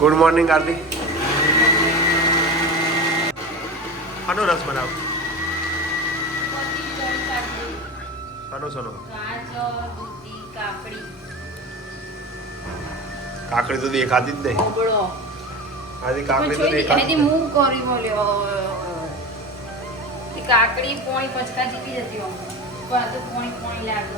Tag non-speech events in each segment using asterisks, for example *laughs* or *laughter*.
Good morning આરતી આનો રસ બનાવ. આનો સોનો કાકડી કાકડી તો દેખાતી જ નહીં. આજે કાકડી તો દેખાતી મૂવ કરી બોલ્યો. કાકડી પોણી પચકા જીવી જતી હોય. તો આ તો પોણી પોણી લાગે.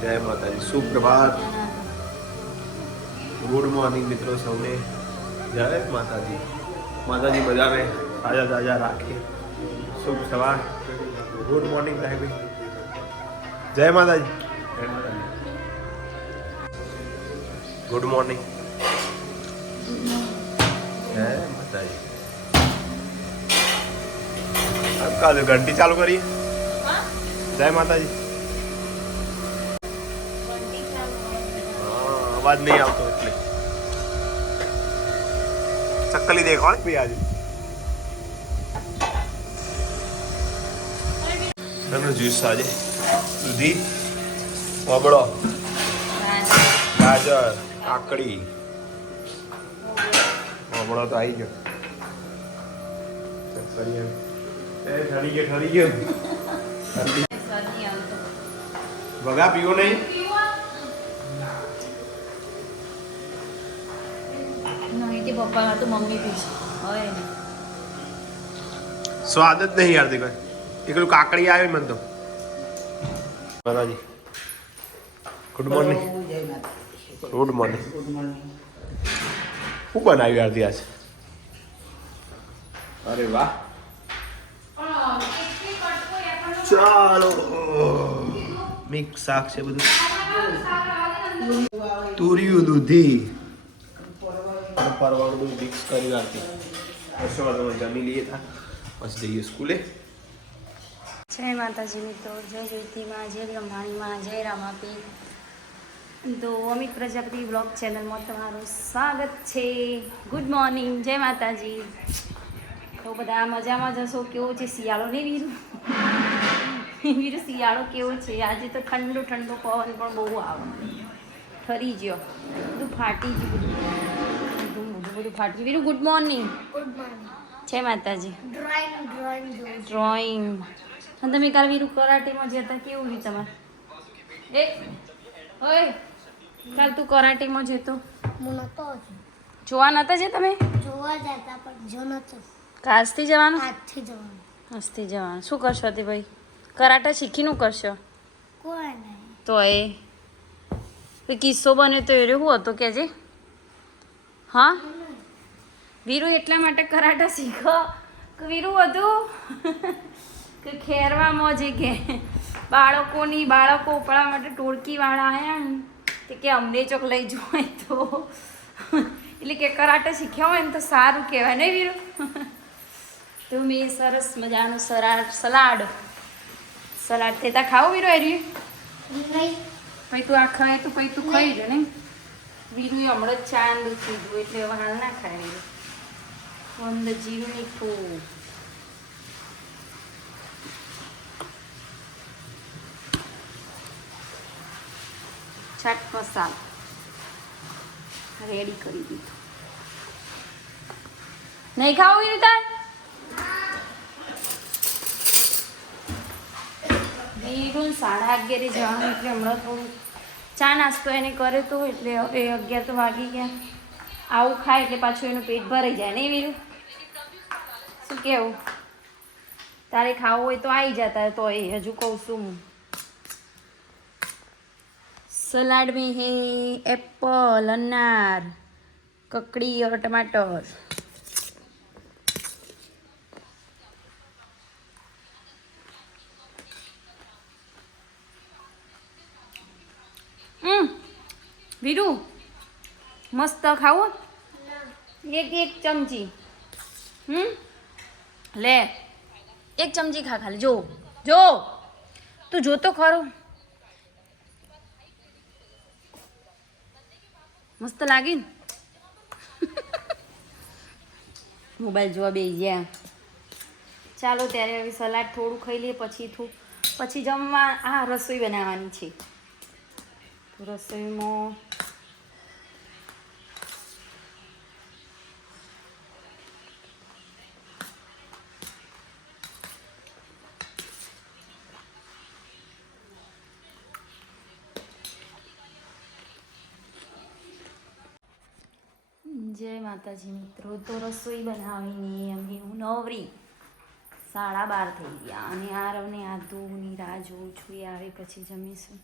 जय माता जी सुप्रभात। गुड मॉर्निंग मित्रों सबने। जय माता जी माता जी बजा रहे आजा जाजा राखी। शुभ सवार। गुड मॉर्निंग जय जय माता जी गुड मॉर्निंग जय माता जी अब का घंटी चालू करिए। हाँ? जय माता जी અવાજ નહીં આવતો એટલે ચક્કલી દેખો ને ભાઈ આજે એમનો જ્યુસ આજે દૂધી ઓબળો ગાજર કાકડી ઓબળો તો આવી ગયો ચક્કરી એમ. એ ઠરી ગયો ઠરી ગયો ઠંડી શરદી આવતો વગા પીવો નહીં પપ્પા તો મમ્મી બી હવે સ્વાદ જ નહીં યાર કોઈ એકલું કાકડી આવે મને તો. માતાજી ગુડ મોર્નિંગ ગુડ મોર્નિંગ શું બનાવ્યું યારથી આજે? અરે વાહ. ચાલો. મિક્સ શાક છે બધું. તુર્યું દૂધી. પરવળ બધું મિક્સ કરી નાખી. બસો વાળો જમી લઈએ તા. પછી જઈએ સ્કૂલે. જય માતાજી મિત્રો, જય જ્યોતિમાં, જય બ્રહ્માણીમાં, જય રામાપી તો અમિત પ્રજાપતિ બ્લોગ ચેનલમાં તમારું સ્વાગત છે. ગુડ મોર્નિંગ જય માતાજી. તો બધા મજામાં જશો કેવો છે શિયાળો? નહીં વીરું? વીરું, શિયાળો કેવો છે? આજે તો ઠંડો ઠંડુ પવન પણ બહુ આવે. ઠરી ગયો. બધું ફાટી ગયું. બધું બધું બધું બધું ફાટી ગયું ગુડ મોર્નિંગ ગુડ મોર્નિંગ છે માતાજી ડ્રોઈંગ ડ્રોઈંગ ડ્રોઈંગ અને તમે કાલ વીરું કરાટેમાં જતા કેવું રહ્યું તમારે? એ ઓય કાલ તું કરાટેમાં જતો હું નતો જોવા નતા જે તમે? જોવા જતા પણ જો નતો. કાજથી જવાનું? હાથથી જવાનું. હસ્તી જવાનું. શું કરશો તે ભાઈ? કરાટા શીખીનું કરશો? કોઈ નહીં. તો એ કિસ્સો બન્યો તો એ શું હતો કે જે? હા? વીરુ એટલા માટે કરાટા શીખો કે વીરુ હતું કે ખેરવામાં જે કે બાળકોની બાળકો ઉપડા માટે ટોળકીવાળા આવ્યા ને તે કે અમને ચોક લઈ જવાય તો. એટલે કે કરાટા શીખ્યા હોય ને તો સારું કહેવાય નહીં વીરુ? તો મેં સરસ મજાનું સલાડ. સલાડ સલાડ થતા ખાવું વીરુ એરી નહીં. પછી તું આ ખાય તો પછી તું ખાઈ જ ને વીરું હમણાં જ ચાંદ કીધું એટલે વાળ હાલ ના ખાય વીરું અંદર જીવ મીઠું ચાટ મસાલ રેડી કરી દીધું. નહીં ખાવું વીરું તાર બીરું સાડા અગિયારે જવાનું એટલે હમણાં થોડું ચા નાસ્તો એને કર્યો તો એટલે હવે અગિયાર તો વાગી ગયા. આવું ખાય એટલે પાછું એનું પેટ ભરાઈ જાય નહીં વીરું શું કેવું? તારે ખાવું હોય તો આવી જતા તો એ હજુ કહું છું. હું સલાડ મેં એપલ અનાર કકડી ઓર ટમાટર. વીરુ મસ્ત ખાવું? એક એક ચમચી. હમ? લે, એક ચમચી ખા ખાલી, જો જો, તું જોતો ખરો. મસ્ત લાગી ને? *laughs* મોબાઈલ જોવા બે ગયા. ચાલો, ત્યારે હવે સલાડ થોડું ખાઈ લઈએ, પછી થોડું પછી જમવા, આ રસોઈ બનાવવાની છે. રસોઈમાં જય માતાજી મિત્રો તો રસોઈ બનાવીને અમે હું નવરી. સાડા બાર થઈ ગયા અને આરવને આદુની રાહ જોઉં છું. એ આવે પછી જમીશું.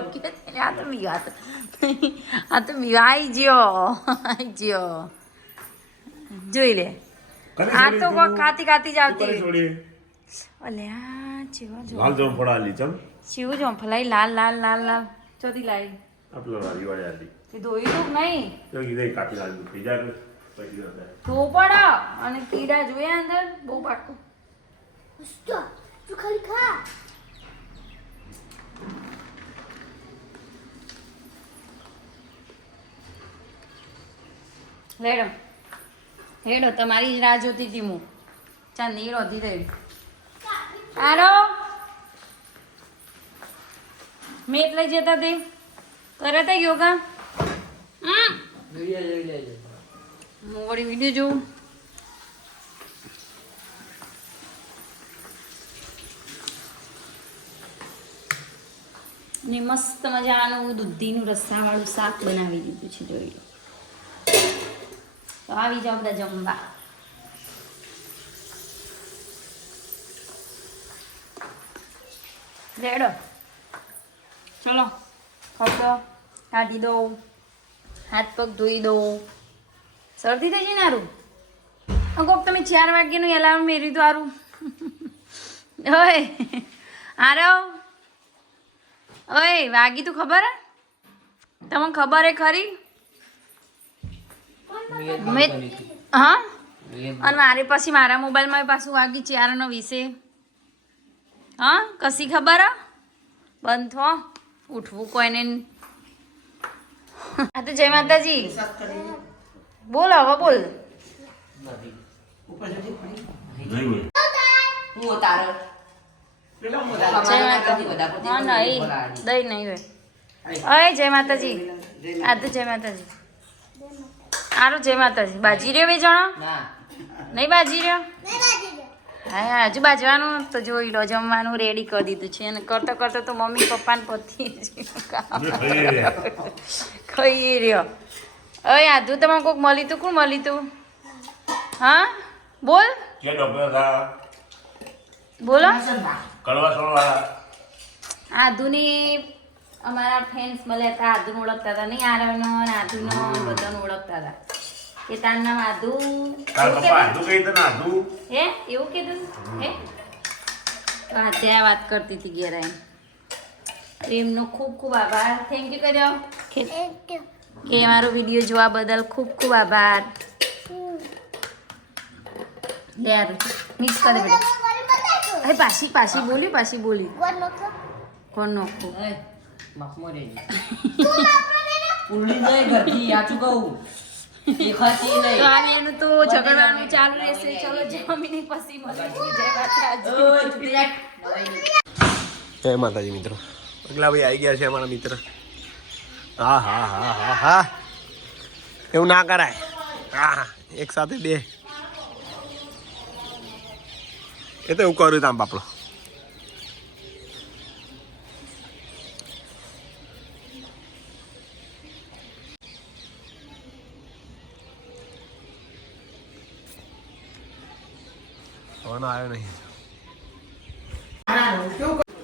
ભરકે આ તો વિવાહ આ તો વિવાઈ જ્યો જ્યો જોઈ લે આ તો ખાતી ખાતી જ આવતી અલ્યા ચેવા જો લાલ જમ ફળાલી ચમ ચેવું જો ફલાઈ લાલ લાલ લાલ લાલ ચોથી લાઈ આપલો વાળી વાળી આલી તે ધોઈ દઉં નહીં તો કીધે કાપી લાલ થઈ જાય પછી પડ અને કીડા જોયા અંદર બહુ પાકું ખાલી ખા લેડો હેડો તમારી જ રાહ જોતી હતી હું. ચાલ નીરો રોધી દઈ આરો મેં એટલે જતા તે કરે તે યોગા? હું વળી વીડિયો જોઉં. ને મસ્ત મજાનું દૂધીનું રસાવાળું શાક બનાવી દીધું છે જોઈ લો. તો આવી જાઓ બધા જમવા. રેડો. ચલો ખવડો કાઢી દો હાથ પગ ધોઈ દો શરદી થઈ જાય ને હારું? કોક તમે ચાર વાગ્યાનું એલાર્મ મેરી દો આરું ઓય આરો ઓય, વાગી તું ખબર? તમને ખબર હે ખરી? મેં હા? અને મારે પછી મારા મોબાઈલમાં પાછું વાગી ચારનો વિશે. હા? કશી ખબર? હે બંધ થો. ઉઠવું કોઈને હા તો જય માતાજી. બોલ હવે બોલ. જય માતાજી. આ તો જય માતાજી. આરો જય માતાજી. બાજી રહ્યો બે જણા? નહીં બાજી રહ્યો? હા હા હજુ બાજવાનું તો જોઈ લો જમવાનું રેડી કરી દીધું છે. અને કરતો કરતો તો મમ્મી પપ્પાને પતી ખાઈ રહ્યો. અય આધુ તમે કોઈક મળી તું કોણ મળી તું હા? બોલ. બોલો. આધુની અમારા ફ્રેન્ડ્સ મળ્યા હતા. આધુને ઓળખતા હતા. નહીં આરવનો આધુનો બધાને ઓળખતા હતા. કે તાર નામ આધુ તાર પપ્પા? આધું તને આધું હે? એવું કીધું હે? તો આ વાત કરતી હતી ઘેર એમ એમનો ખૂબ ખૂબ આભાર. થેન્ક યુ કર્યો. કે કે મારો વીડિયો જોવા બદલ ખૂબ ખૂબ આભાર. યાર મિક્સ કરી બેટા હવે પાછી પાછી બોલી પાછી બોલી. કોણ નોખું? ઉડી જાય ઘરથી આ કહું? દેખાતી તો નહીં. આ બેનું તો ઝઘડવાનું ચાલુ રહેશે. ચલો જમીને પછી જય માતાજી. મિત્રો. પગલા ભાઈ આવી ગયા છે અમારા મિત્ર. હા હા હા હા હા. એવું ના કરાય. હા હા. એક સાથે બે. એ તો એવું કર્યું તામ બાપલો ફોન આવ્યો નહીં.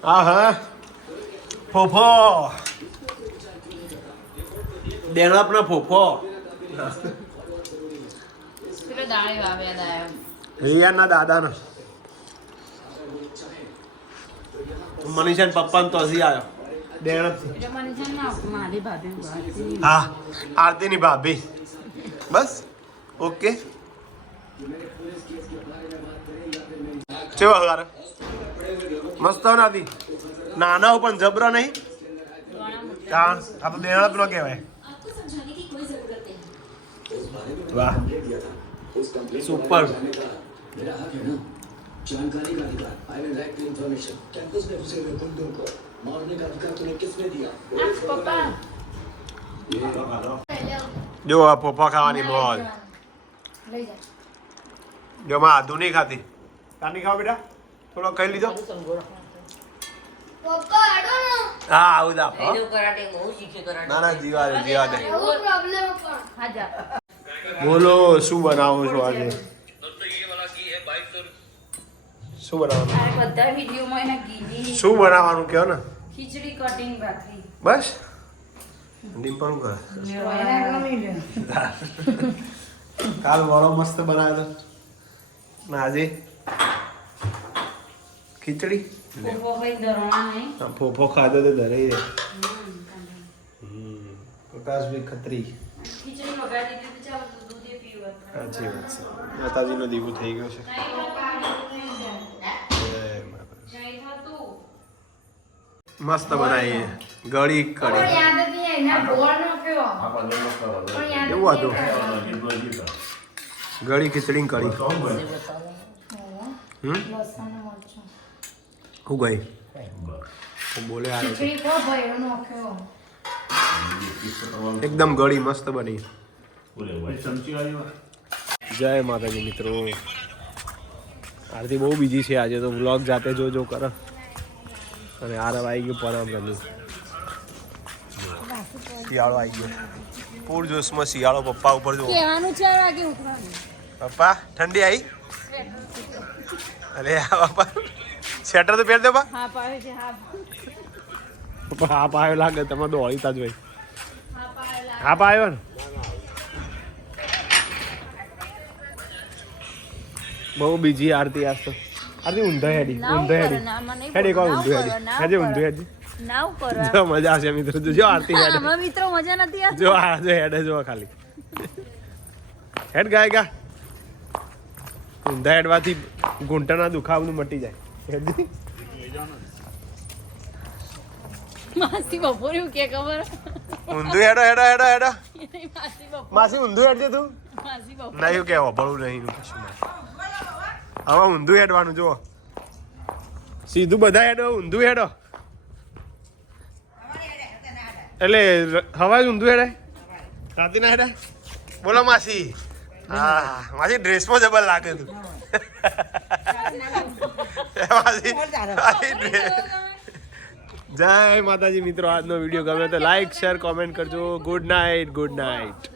હા હા? ફોફો. ફોફો. દાળે વાવ્યા દાયા રિયાના દાદાનો. મનીષા પપ્પા તો હજી આવ્યો. મને છે ને હા ભાભી. બસ ઓકે. કેવા હાર મસ્ત નથી નાના પણ જબરો નહીં કાણ આ તો દેણા પેલો કહેવાય વાહ સુપર जानकारी का अधिकार I will like the information campus ने उसे गुंडों को मारने का अधिकार तूने किसने दिया પપ્પા જો આ પોપા ખાવાની મોજ લઈ નહીં ખાતી માં નહીં ખાવ બેટા? થોડો ખાઈ લીધો? પપ્પા આડો ને. હા આવું દા ના ના જીવા દે જીવા દે એવું પ્રોબ્લેમ પણ. હા જા. બોલો શું બનાવો છો આજે? શું બનાવવાનું? બધા વિડીયોમાં એના ઘીની શું બનાવવાનું કહો ને? ખીચડી કટિંગ ભાખરી. બસ? ડિમ્પલ કરે. કાલ વાળો મસ્ત બનાવ્યો આજે ખીચડી? ફોફો ખાધો તો ધરાઈ દે પ્રકાશભાઈ ખત્રી. ખીચડી વગાડી દીધી તો ચાલો દૂધ એ પીવું સાચી વાત છે. માતાજીનો દીવો થઈ ગયો છે. મસ્ત બનાવીએ. ગળી કડી એવું હતું. ગળી ખીચડી કરી હમ? હું ગઈ? બોલે. એકદમ ગળી મસ્ત બની. જય માતાજી મિત્રો. આરતી બહુ બીજી છે આજે તો વ્લોગ જાતે જો જો કરે. અને આરવ આવી ગયું પરમ રમ્યું શિયાળો આવી ગયો. પૂર જોશમાં શિયાળો પપ્પા ઉપર જો. કહેવાનું ચાર વાગે ઉઠવાનું પપ્પા ઠંડી આવી અરે આ પપ્પા. સ્વેટર તો પહેર દે પપ્પા. હા પાવે છે હા. પપ્પા હાપ આવ્યો લાગે તમે દોડી તા જ ભાઈ હાપ આવ્યો ને બહુ બીજી આરતી આજ તો. આરતી ઊંધા હેડી ઊંધા હેડી. હેડી કોણ ઊંધું હેડી? હેડી ઊંધું હેડી ના ઉપર જો મજા આવશે મિત્રો. જો આરતી હેડ. મિત્રો મજા નથી આવતી. જો આ જો હેડે જો ખાલી. હેડ ગાય ગા. ઊંધા હેડવાથી ઘૂંટણના દુખાવાનું મટી જાય. હેડી. માસી બપોરે એવું કે ખબર? ઊંધું હેડો હેડો હેડો હેડો. માસી ઊંધું હેડજે તું? માસી બપોર. નહીં કે વભળું નહીં કશું હવે ઊંધું હેડવાનું જુઓ. સીધું બધા હેડો ઊંધું હેડો. એટલે ર- ઊંધું હેડે? રાતી ના હેડે? બોલો માસી. હા માસી ડ્રેસમાં જબર લાગે તું માસી જય માતાજી મિત્રો આજનો વીડિયો ગમે તો લાઈક શેર કોમેન્ટ કરજો. Good night good night